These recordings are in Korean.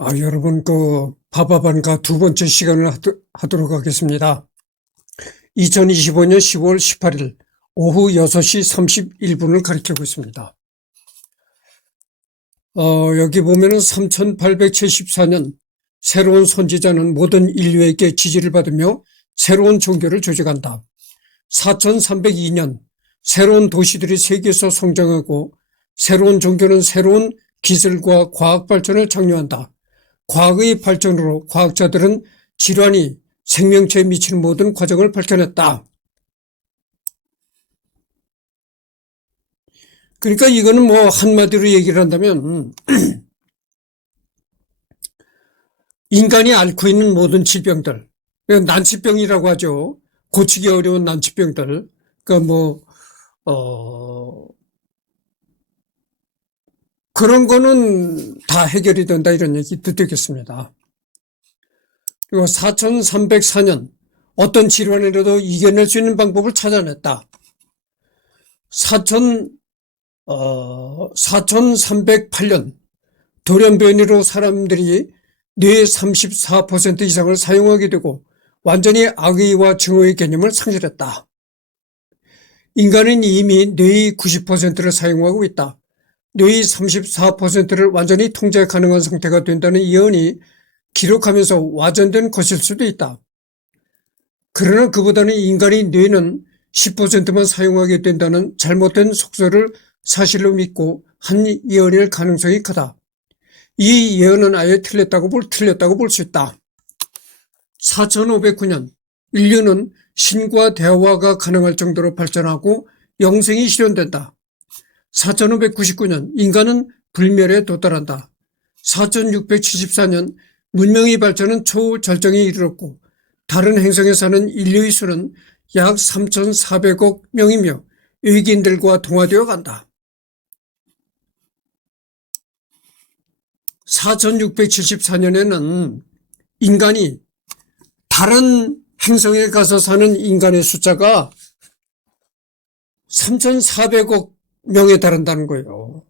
여러분, 바바반가 두 번째 시간을 하도록 하겠습니다. 2025년 10월 18일 오후 6시 31분을 가리키고 있습니다. 여기 보면은 3874년 새로운 선지자는 모든 인류에게 지지를 받으며 새로운 종교를 조직한다. 4302년 새로운 도시들이 세계에서 성장하고 새로운 종교는 새로운 기술과 과학 발전을 장려한다. 과학의 발전으로 과학자들은 질환이 생명체에 미치는 모든 과정을 밝혀냈다. 그러니까 이거는 한마디로 얘기를 한다면 인간이 앓고 있는 모든 질병들, 난치병이라고 하죠. 고치기 어려운 난치병들. 그러니까 그런 거는 다 해결이 된다 이런 얘기도 되겠습니다. 그리고 4304년 어떤 질환이라도 이겨낼 수 있는 방법을 찾아냈다. 4308년 돌연변이로 사람들이 뇌의 34% 이상을 사용하게 되고 완전히 악의와 증오의 개념을 상실했다. 인간은 이미 뇌의 90%를 사용하고 있다. 뇌의 34%를 완전히 통제 가능한 상태가 된다는 예언이 기록하면서 와전된 것일 수도 있다. 그러나 그보다는 인간의 뇌는 10%만 사용하게 된다는 잘못된 속설을 사실로 믿고 한 예언일 가능성이 크다. 이 예언은 아예 틀렸다고 볼 수 있다. 4509년 인류는 신과 대화가 가능할 정도로 발전하고 영생이 실현된다. 4599년 인간은 불멸에 도달한다. 4674년 문명의 발전은 초절정에 이르렀고 다른 행성에 사는 인류의 수는 약 3400억 명이며 외계인들과 동화되어 간다. 4674년에는 인간이 다른 행성에 가서 사는 인간의 숫자가 3400억 명에 달한다는 거예요.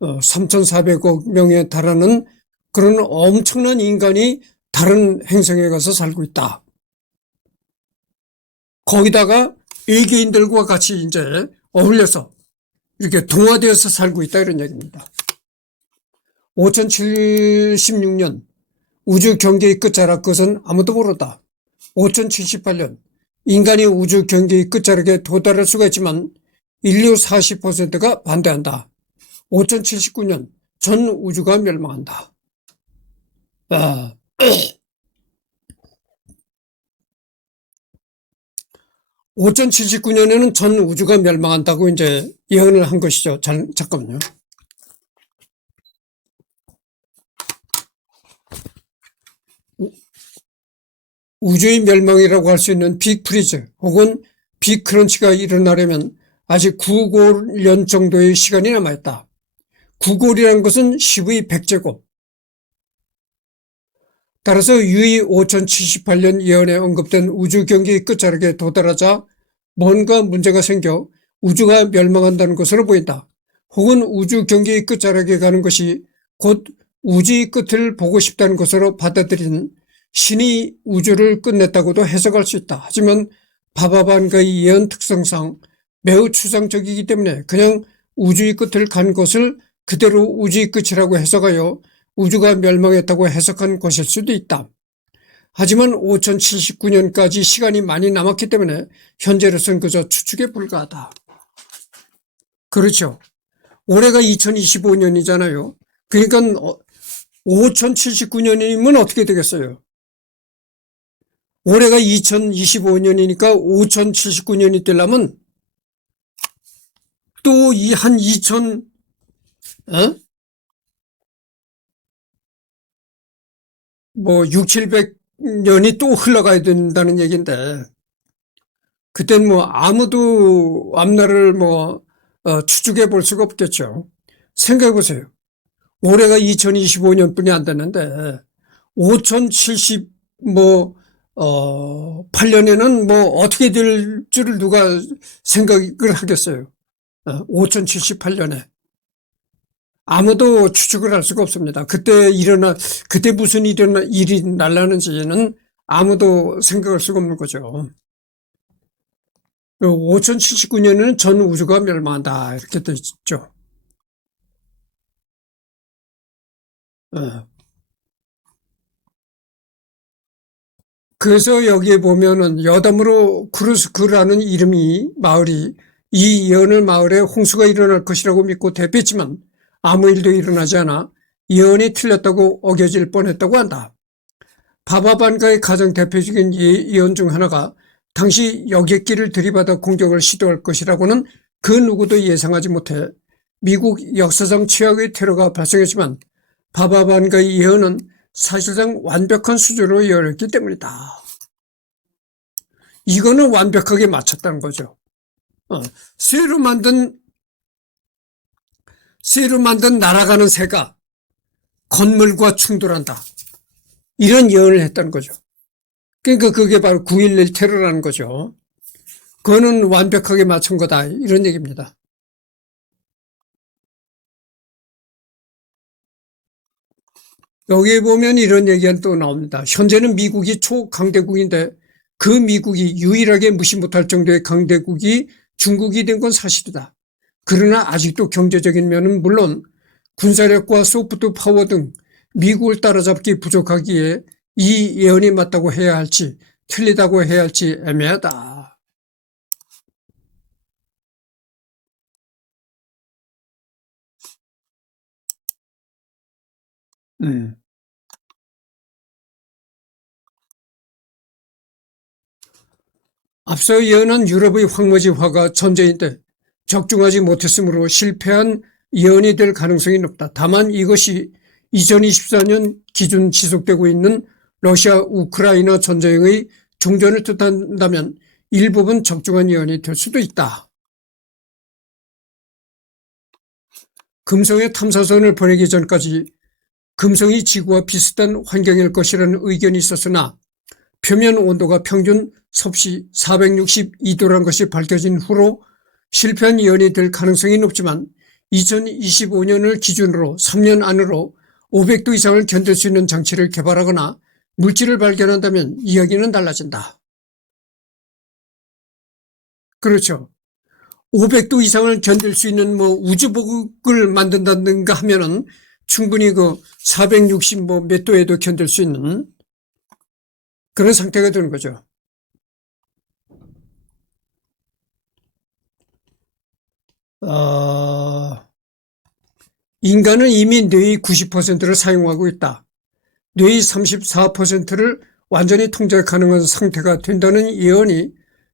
3400억 명에 달하는 그런 엄청난 인간이 다른 행성에 가서 살고 있다. 거기다가 외계인들과 같이 이제 어울려서 이렇게 동화되어서 살고 있다 이런 얘기입니다. 5076년 우주 경계의 끝자락 그것은 아무도 모른다. 5078년 인간이 우주 경계의 끝자락에 도달할 수가 있지만 인류 40%가 반대한다. 5079년 전 우주가 멸망한다. 5079년에는 전 우주가 멸망한다고 이제 예언을 한 것이죠. 잠깐만요. 우주의 멸망이라고 할 수 있는 빅 프리즈 혹은 빅 크런치가 일어나려면 아직 9골년 정도의 시간이 남아있다. 9골이라는 것은 10의 100제곱. 따라서 유의 5078년 예언에 언급된 우주 경계의 끝자락에 도달하자 뭔가 문제가 생겨 우주가 멸망한다는 것으로 보인다. 혹은 우주 경계의 끝자락에 가는 것이 곧 우주의 끝을 보고 싶다는 것으로 받아들인 신이 우주를 끝냈다고도 해석할 수 있다. 하지만 바바반가의 예언 특성상 매우 추상적이기 때문에 그냥 우주의 끝을 간 것을 그대로 우주의 끝이라고 해석하여 우주가 멸망했다고 해석한 것일 수도 있다. 하지만 5079년까지 시간이 많이 남았기 때문에 현재로서는 그저 추측에 불과하다. 그렇죠. 올해가 2025년이잖아요. 그러니까 5079년이면 어떻게 되겠어요? 올해가 2025년이니까 5079년이 되려면 또 한 6, 700년이 또 흘러가야 된다는 얘기인데, 그땐 아무도 앞날을 추측해 볼 수가 없겠죠. 생각해 보세요. 올해가 2025년뿐이 안 됐는데, 5078년에는 어떻게 될 줄을 누가 생각을 하겠어요. 5078년에. 아무도 추측을 할 수가 없습니다. 그때 무슨 일이 날라는지는 아무도 생각할 수가 없는 거죠. 5079년에는 전 우주가 멸망한다. 이렇게 돼 있죠. 그래서 여기에 보면은 여담으로 크루스크라는 마을이 이 예언을 마을에 홍수가 일어날 것이라고 믿고 대피했지만 아무 일도 일어나지 않아 예언이 틀렸다고 어겨질 뻔했다고 한다. 바바반가의 가장 대표적인 예언 중 하나가 당시 여객기를 들이받아 공격을 시도할 것이라고는 그 누구도 예상하지 못해 미국 역사상 최악의 테러가 발생했지만 바바반가의 예언은 사실상 완벽한 수준으로 예언했기 때문이다. 이거는 완벽하게 맞췄다는 거죠. 쇠로 만든 날아가는 새가 건물과 충돌한다. 이런 예언을 했다는 거죠. 그러니까 그게 바로 9.11 테러라는 거죠. 그거는 완벽하게 맞춘 거다. 이런 얘기입니다. 여기에 보면 이런 얘기가 또 나옵니다. 현재는 미국이 초강대국인데 그 미국이 유일하게 무시 못할 정도의 강대국이 중국이 된 건 사실이다. 그러나 아직도 경제적인 면은 물론 군사력과 소프트 파워 등 미국을 따라잡기 부족하기에 이 예언이 맞다고 해야 할지 틀리다고 해야 할지 애매하다. 앞서 예언한 유럽의 황무지화가 전제인데 적중하지 못했으므로 실패한 예언이 될 가능성이 높다. 다만 이것이 2024년 기준 지속되고 있는 러시아 우크라이나 전쟁의 종전을 뜻한다면 일부분 적중한 예언이 될 수도 있다. 금성에 탐사선을 보내기 전까지 금성이 지구와 비슷한 환경일 것이라는 의견이 있었으나 표면 온도가 평균 섭씨 462도라는 것이 밝혀진 후로 실패한 예언이 될 가능성이 높지만 2025년을 기준으로 3년 안으로 500도 이상을 견딜 수 있는 장치를 개발하거나 물질을 발견한다면 이야기는 달라진다. 그렇죠. 500도 이상을 견딜 수 있는 우주복을 만든다든가 하면은 충분히 460 몇 도에도 견딜 수 있는 그런 상태가 되는 거죠. 인간은 이미 뇌의 90%를 사용하고 있다. 뇌의 34%를 완전히 통제 가능한 상태가 된다는 예언이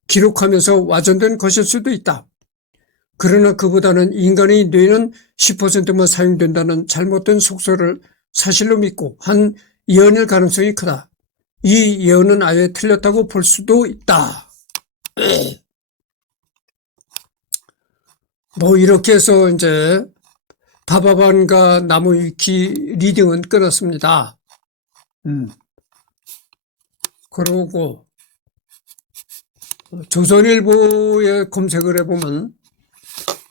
기록하면서 와전된 것일 수도 있다. 그러나 그보다는 인간의 뇌는 10%만 사용된다는 잘못된 속설을 사실로 믿고 한 예언일 가능성이 크다. 이 예언은 아예 틀렸다고 볼 수도 있다. 이렇게 해서 이제 바바반가 나무위키 리딩은 끊었습니다. 그러고 조선일보에 검색을 해보면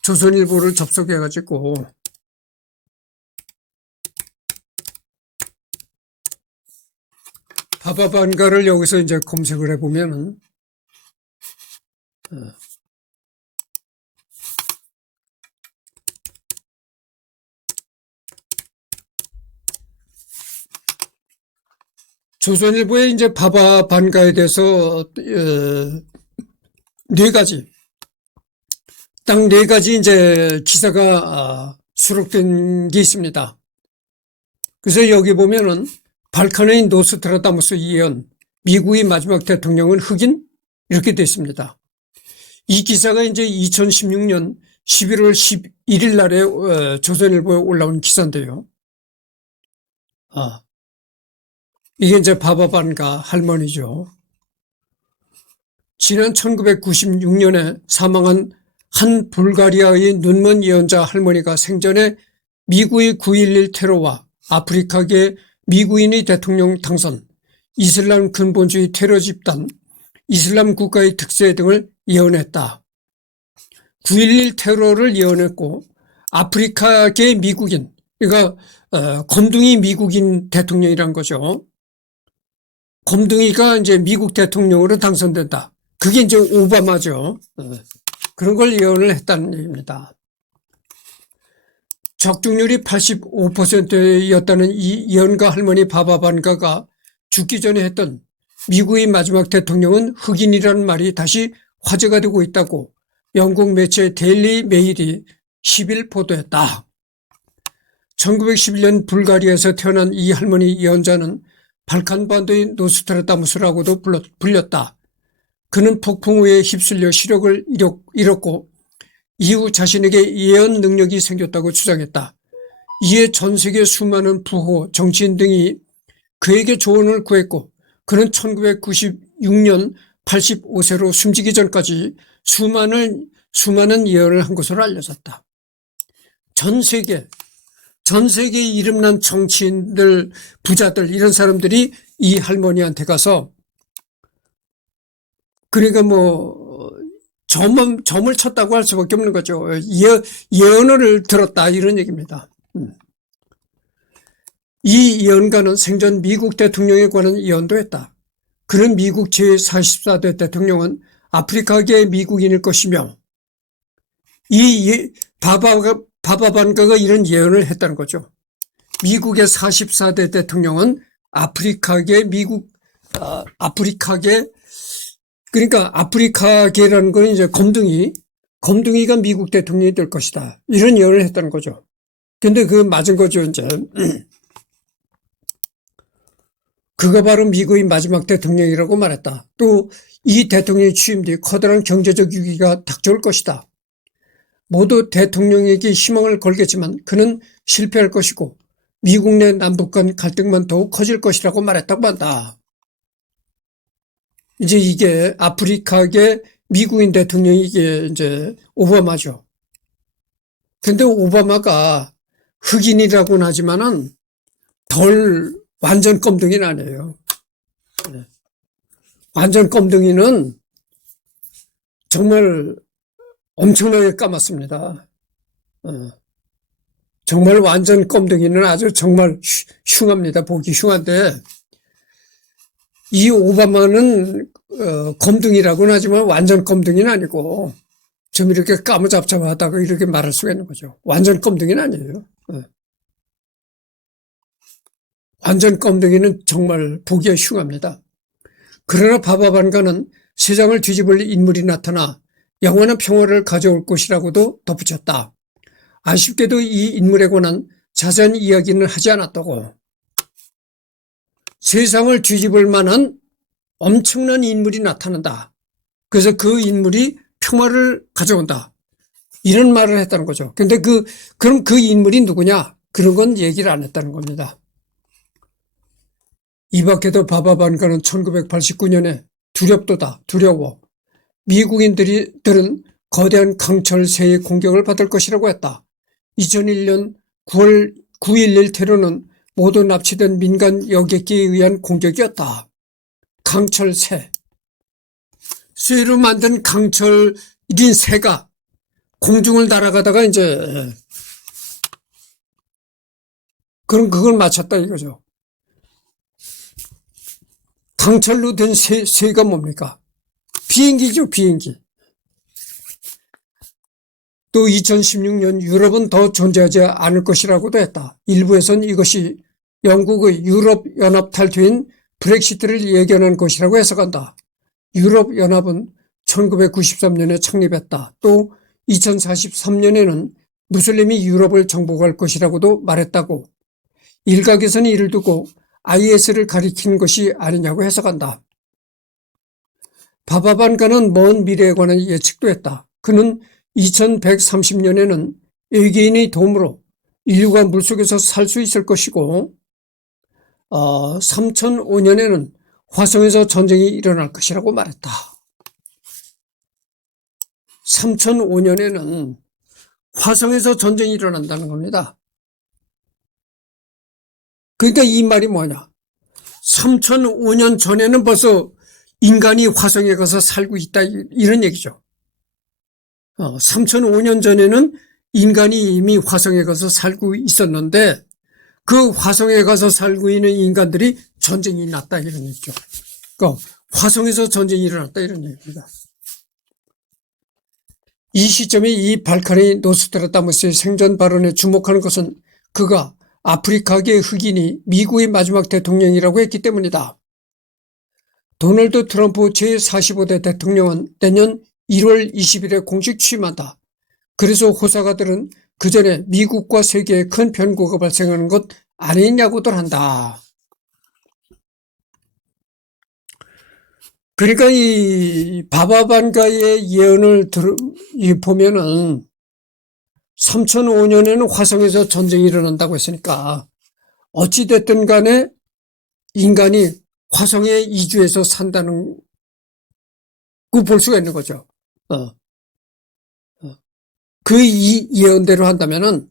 조선일보를 접속해가지고 바바반가를 여기서 이제 검색을 해보면은 조선일보에 이제 바바반가에 대해서 딱 네 가지 이제 기사가 수록된 게 있습니다. 그래서 여기 보면은 발칸의 노스트라다무스 예언, 미국의 마지막 대통령은 흑인? 이렇게 되어 있습니다. 이 기사가 이제 2016년 11월 11일 날에 조선일보에 올라온 기사인데요. 이게 이제 바바반가 할머니죠. 지난 1996년에 사망한 한 불가리아의 눈먼 예언자 할머니가 생전에 미국의 9.11 테러와 아프리카계 미국인의 대통령 당선, 이슬람 근본주의 테러 집단, 이슬람 국가의 특세 등을 예언했다. 9.11 테러를 예언했고 아프리카계 미국인, 그러니까 검둥이 미국인 대통령이란 거죠. 검둥이가 이제 미국 대통령으로 당선된다. 그게 이제 오바마죠. 그런 걸 예언을 했다는 얘기입니다. 적중률이 85%였다는 이 예언가 할머니 바바반가가 죽기 전에 했던 미국의 마지막 대통령은 흑인이라는 말이 다시 화제가 되고 있다고 영국 매체 데일리 메일이 10일 보도했다. 1911년 불가리아에서 태어난 이 할머니 예언자는 발칸반도의 노스트라다무스라고도 불렸다. 그는 폭풍 우에 휩쓸려 시력을 잃었고 이후 자신에게 예언 능력이 생겼다고 주장했다. 이에 전 세계 수많은 부호, 정치인 등이 그에게 조언을 구했고 그는 1996년 85세로 숨지기 전까지 수많은 예언을 한 것으로 알려졌다. 전 세계에 이름난 정치인들, 부자들 이런 사람들이 이 할머니한테 가서 그러니까 점을 쳤다고 할 수밖에 없는 거죠. 예언을 들었다 이런 얘기입니다. 이 예언가는 생전 미국 대통령에 관한 예언도 했다. 그는 미국 제44대 대통령은 아프리카계 미국인일 것이며 이 바바반가가 이런 예언을 했다는 거죠. 미국의 44대 대통령은 아프리카계 그러니까 아프리카계라는 건 이제 검둥이가 미국 대통령이 될 것이다. 이런 예언을 했다는 거죠. 근데 그거 맞은 거죠, 이제. 그가 바로 미국의 마지막 대통령이라고 말했다. 또 이 대통령이 취임 뒤 커다란 경제적 위기가 닥쳐올 것이다. 모두 대통령에게 희망을 걸겠지만 그는 실패할 것이고 미국 내 남북 간 갈등만 더욱 커질 것이라고 말했다고 한다. 이제 이게 아프리카계 미국인 대통령이 이게 이제 오바마죠. 근데 오바마가 흑인이라고는 하지만은 덜 완전 껌둥이는 아니에요. 완전 껌둥이는 정말 엄청나게 까맣습니다. 정말 완전 껌둥이는 아주 정말 흉합니다. 보기 흉한데 이 오바마는 검둥이라고는 하지만 완전 검둥이는 아니고 좀 이렇게 까무잡잡하다고 이렇게 말할 수가 있는 거죠. 완전 검둥이는 아니에요. 완전 검둥이는 정말 보기가 흉합니다. 그러나 바바반가는 세상을 뒤집을 인물이 나타나 영원한 평화를 가져올 것이라고도 덧붙였다. 아쉽게도 이 인물에 관한 자세한 이야기는 하지 않았다고. 세상을 뒤집을 만한 엄청난 인물이 나타난다. 그래서 그 인물이 평화를 가져온다. 이런 말을 했다는 거죠. 근데 그럼 그 인물이 누구냐? 그런 건 얘기를 안 했다는 겁니다. 이 밖에도 바바반가는 1989년에 두려워. 미국인들은 거대한 강철새의 공격을 받을 것이라고 했다. 2001년 9월 9.11 테러는 모두 납치된 민간 여객기에 의한 공격이었다. 강철새. 쇠로 만든 강철인 새가 공중을 날아가다가 이제 그걸 맞췄다 이거죠. 강철로 된 새가 뭡니까? 비행기죠, 비행기. 또 2016년 유럽은 더 존재하지 않을 것이라고도 했다. 일부에선 이것이 영국의 유럽연합 탈퇴인 브렉시트를 예견한 것이라고 해석한다. 유럽연합은 1993년에 창립했다. 또 2043년에는 무슬림이 유럽을 정복할 것이라고도 말했다고. 일각에서는 이를 두고 IS를 가리키는 것이 아니냐고 해석한다. 바바반가는 먼 미래에 관한 예측도 했다. 그는 2130년에는 외계인의 도움으로 인류가 물속에서 살 수 있을 것이고 3005년에는 화성에서 전쟁이 일어날 것이라고 말했다. 3005년에는 화성에서 전쟁이 일어난다는 겁니다. 그러니까 이 말이 뭐냐? 3005년 전에는 벌써 인간이 화성에 가서 살고 있다 이런 얘기죠. 3005년 전에는 인간이 이미 화성에 가서 살고 있었는데 그 화성에 가서 살고 있는 인간들이 전쟁이 났다 이런 얘기죠. 그러니까 화성에서 전쟁이 일어났다 이런 얘기입니다. 이 시점에 이 발칸이 노스트라다무스의 생전 발언에 주목하는 것은 그가 아프리카계 흑인이 미국의 마지막 대통령이라고 했기 때문이다. 도널드 트럼프 제45대 대통령은 내년 1월 20일에 공식 취임한다. 그래서 호사가들은 그 전에 미국과 세계에 큰 변고가 발생하는 것 아니냐고들 한다. 그러니까 이 바바반가의 예언을 보면은 3005년에는 화성에서 전쟁이 일어난다고 했으니까 어찌됐든 간에 인간이 화성에 이주해서 산다는 거 볼 수가 있는 거죠. 그 예언대로 한다면은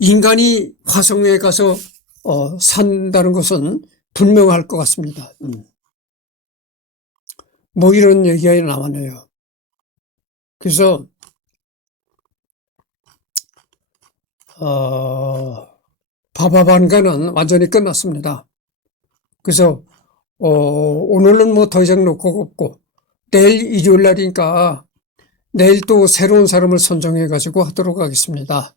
인간이 화성에 가서 산다는 것은 분명할 것 같습니다. 뭐 이런 얘기가 나왔네요. 그래서 바바반가는 완전히 끝났습니다. 그래서 오늘은 뭐 더 이상 놓고 없고 내일 일요일 날이니까 내일 또 새로운 사람을 선정해 가지고 하도록 하겠습니다.